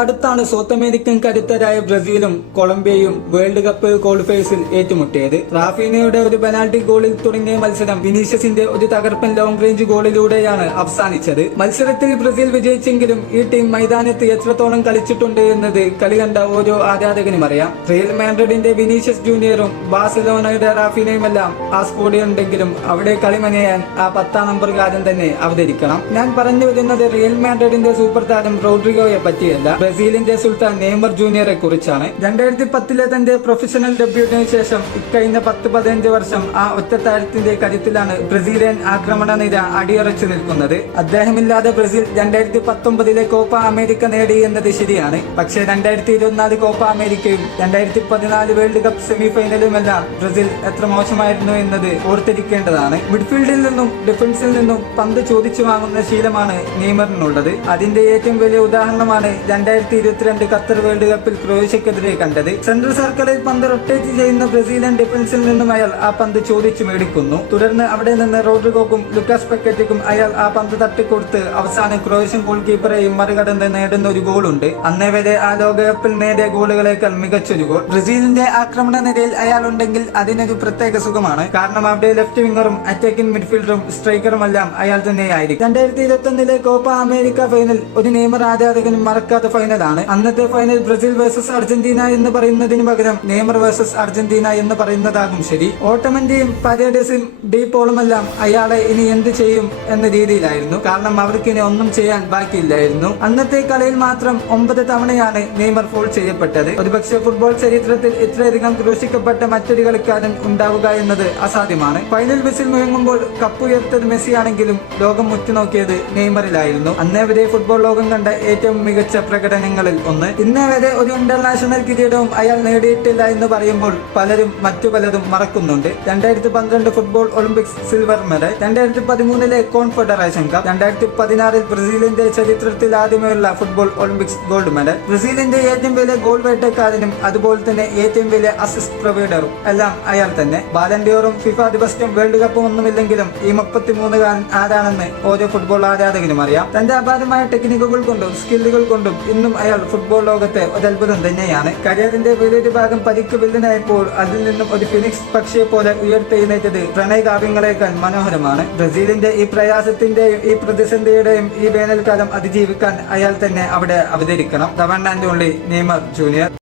അടുത്താണ് south American കരുത്തരായ ബ്രസീലും കൊളംബിയയും world cup ക്വാളിഫയേഴ്സിൽ ഏറ്റുമുട്ടിയത്. റാഫീനയുടെ ഒരു പെനാൽറ്റി ഗോളിൽ തുടങ്ങിയ മത്സരം വിനീഷ്യസിന്റെ ഒരു തകർപ്പൻ ലോങ് റേഞ്ച് ഗോളിലൂടെയാണ് അവസാനിച്ചത്. മത്സരത്തിൽ ബ്രസീൽ വിജയിച്ചെങ്കിലും ഈ ടീം മൈതാനത്ത് എത്രത്തോളം കളിച്ചിട്ടുണ്ട് എന്നത് കളി കണ്ട ഓരോ ആരാധകനും അറിയാം. റിയൽ മാഡ്രിഡിന്റെ വിനീഷ്യസ് ജൂനിയറും ബാഴ്സലോണയുടെ റാഫീനയുമെല്ലാം ആ സ്കോഡിൽ ഉണ്ടെങ്കിലും അവിടെ കളിമനയാൻ ആ 10ാം നമ്പറുകാരൻ തന്നെ അവതരിക്കണം. ഞാൻ പറഞ്ഞു വരുന്നത് റിയൽ മാഡ്രിഡിന്റെ സൂപ്പർ താരം റോഡ്രിഗോയെ പറ്റിയല്ല, ബ്രസീലിന്റെ സുൽത്താൻ നെയ്മർ ജൂനിയറെ കുറിച്ചാണ്. 2010 തന്റെ പ്രൊഫഷണൽ ഡെബ്യൂട്ടിന് ശേഷം ഇക്കഴിഞ്ഞ 10-15 വർഷം ആ ഒറ്റത്താരത്തിന്റെ കരുത്തിലാണ് ബ്രസീലിയൻ ആക്രമണ നിര അടിയുറച്ചു നിൽക്കുന്നത്. അദ്ദേഹമില്ലാതെ ബ്രസീൽ 2019 കോപ്പ അമേരിക്ക നേടി എന്നത് ശരിയാണ്. പക്ഷേ 2024 കോപ്പ അമേരിക്കയും 2014 വേൾഡ് കപ്പ് സെമി ഫൈനലുമെല്ലാം ബ്രസീൽ എത്ര മോശമായിരുന്നു എന്നത് ഓർത്തിരിക്കേണ്ടതാണ്. മിഡ്ഫീൽഡിൽ നിന്നും ഡിഫൻസിൽ നിന്നും പന്ത് ചോദിച്ചു വാങ്ങുന്ന ശീലമാണ് നെയ്മറിനുള്ളത്. അതിന്റെ ഏറ്റവും വലിയ ഉദാഹരണമാണ് 2022 ഖത്തർ വേൾഡ് കപ്പിൽ ക്രൊയേഷ്യക്കെതിരെ കണ്ടത്. സെൻട്രൽ സർക്കിളിൽ പന്ത് റൊട്ടേറ്റ് ചെയ്യുന്ന ബ്രസീലിയൻ ഡിഫൻസിൽ നിന്നും അയാൾ ആ പന്ത് ചോദിച്ചു മേടിക്കുന്നു. തുടർന്ന് അവിടെ നിന്ന് റോഡ്രിഗോക്കും ലുക്കാസ് പക്കറ്റിക്കും അയാൾ ആ പന്ത് തട്ടിക്കൊടുത്ത് അവസാനം ക്രൊയേഷ്യൻ ഗോൾ കീപ്പറെയും മറികടന്ന് നേടുന്ന ഒരു ഗോളുണ്ട്. അന്നേ വരെ ആ ലോകകപ്പിൽ നേടിയ ഗോളുകളേക്കാൾ മികച്ചൊരു ഗോൾ. ബ്രസീലിന്റെ ആക്രമണ നിരയിൽ അയാൾ ഉണ്ടെങ്കിൽ അതിനൊരു പ്രത്യേക സുഖമാണ്. കാരണം അവിടെ ലെഫ്റ്റ് വിംഗറും അറ്റാക്കിംഗ് മിഡ്ഫീൽഡറും സ്ട്രൈക്കറുമെല്ലാം അയാൾ തന്നെയായിരിക്കും. 2021 കോപ്പ അമേരിക്ക ഫൈനൽ ഒരു നെയ്മർ ആരാധകനും മറക്കാത്ത ഫൈനലാണ്. അന്നത്തെ ഫൈനൽ ബ്രസീൽ വേഴ്സസ് അർജന്റീന എന്ന് പറയുന്നതിന് പകരം നെയ്മർ വേഴ്സസ് അർജന്റീന എന്ന് പറയുന്നതാകും ശരി. ഓട്ടമന്റെയും പരേഡസും ഡീപോളുമെല്ലാം അയാളെ ഇനി എന്ത് ചെയ്യും എന്ന രീതിയിലായിരുന്നു. കാരണം അവർക്ക് ഇനി ഒന്നും ചെയ്യാൻ ബാക്കിയില്ലായിരുന്നു. അന്നത്തെ കളിയിൽ മാത്രം 9 തവണയാണ് നെയ്മർ ഫോൾ ചെയ്യപ്പെട്ടത്. ഒരുപക്ഷെ ഫുട്ബോൾ ചരിത്രത്തിൽ ഇത്രയധികം ക്രൂശിക്കപ്പെട്ട മറ്റൊരു കളിക്കാരൻ ഉണ്ടാവുക എന്നത് അസാധ്യമാണ്. ഫൈനൽ വിസിൽ മുഴങ്ങുമ്പോൾ കപ്പുയർത്തത് മെസ്സിയാണെങ്കിലും ലോകം ഉറ്റുനോക്കിയത് നെയ്മറിലായിരുന്നു. അന്നേ വരെ ഫുട്ബോൾ ലോകം കണ്ട ഏറ്റവും മികച്ച പ്രകടനങ്ങളിൽ ഒന്ന്. ഇന്നേ വരെ ഒരു ഇന്റർനാഷണൽ കിരീടവും അയാൾ നേടിയിട്ടില്ല എന്ന് പറയുമ്പോൾ പലരും മറ്റു പലതും മറക്കുന്നുണ്ട്. 2012 football Olympics silver medal, 2013 confederation cup, 2016 ബ്രസീലിന്റെ ചരിത്രത്തിൽ ആദ്യമായുള്ള ഫുട്ബോൾ ഒളിമ്പിക്സ് ഗോൾഡ് മെഡൽ. ബ്രസീലിന്റെ ഏറ്റവും വലിയ ഗോൾ വേട്ടക്കാരനും അതുപോലെ തന്നെ ഏറ്റവും വലിയ അസിസ്റ്റ് പ്രൊവൈഡറും എല്ലാം അയാൾ തന്നെ. ബാലൻഡിയോറും ഫിഫ ദിവസവും വേൾഡ് കപ്പും ഒന്നുമില്ലെങ്കിലും ഈ 33കാരൻ ആരാണെന്ന് ഓരോ ഫുട്ബോൾ ആരാധകനും അറിയാം. തന്റെ അപാരമായ ടെക്നിക്കുകൾ കൊണ്ടും സ്കില്ലുകൾ കൊണ്ടും ഇന്നും അയാൾ ഫുട്ബോൾ ലോകത്തെ ഒരു അത്ഭുതം തന്നെയാണ്. കരിയറിന്റെ വലിയൊരു ഭാഗം പരിക്ക് വില്ലനായപ്പോൾ അതിൽ നിന്നും ഒരു ഫിനിക്സ് പക്ഷിയെ പോലെ ഉയർത്തെഴുന്നേറ്റത് പ്രണയകാവ്യങ്ങളെക്കാൾ മനോഹരമാണ്. ബ്രസീലിന്റെ ഈ പ്രയാസത്തിന്റെയും ഈ പ്രതിസന്ധിയുടെയും ഈ വേനൽക്കാലം അതിജീവിക്കാൻ അയാൾ തന്നെ അവിടെ അവതരിക്കണം. The one and only Neymar junior.